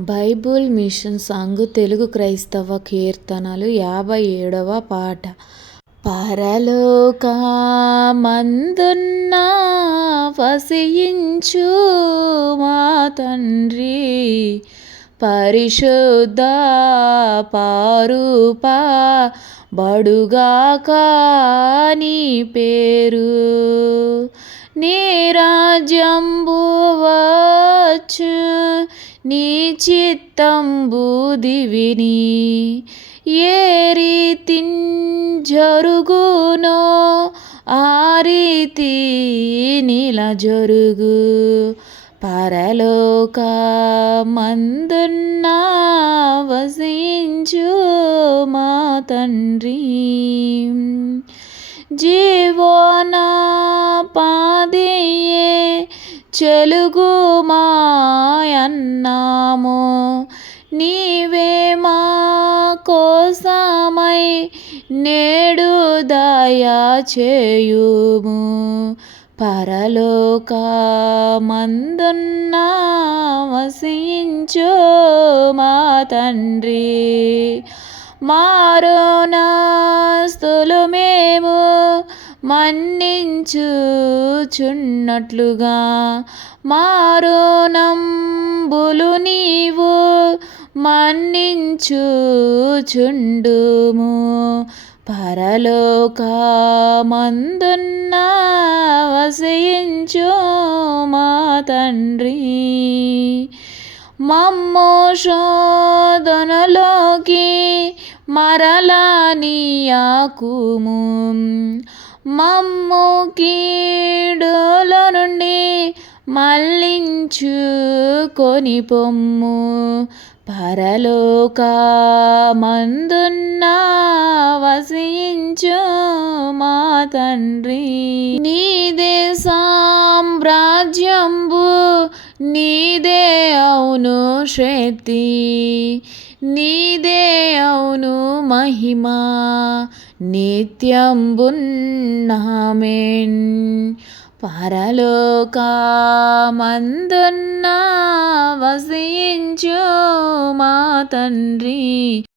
Bible machine song Telugu క్రైస్తవ కీర్తనలు యాభై ఏడవ పాట. పరలోక మందున్నా వసించు మా తండ్రి పరిశుద్ధ పారుప బడుగాక నీ పేరు. నీ రాజ్యంబూ నీ చిత్తంబుదివిని ఏ రీతి జరుగునో ఆ రీతి నీల జరుగు. పరలోకమందున్న వసించు మా తండ్రి. జీవోనా చెలుగు మాయన్నాము. నీవే మా కోసమై నేడు దయా చేయుము. పరలోకమందున్న వసించు మా తండ్రి. మారోనాస్తులు మేము మన్నించుచున్నట్లుగా మారోనంబులు నీవు మన్నించుచుండుము. పరలోకమందున్న వసయించు మా తండ్రి. మమ్మో శోధనలోకి మరలా నీయాకుము మమ్ము కీడుల నుండి మళ్ళించుకొని పొమ్ము. పరలోకమందున్న వసించు మా తండ్రి. నీదే సామ్రాజ్యంబు నీదే అవును శక్తి నీదే అవును మహిమా నిత్యంబున్నామెన్ పరలోకమందున్న వసించు మా తండ్రి.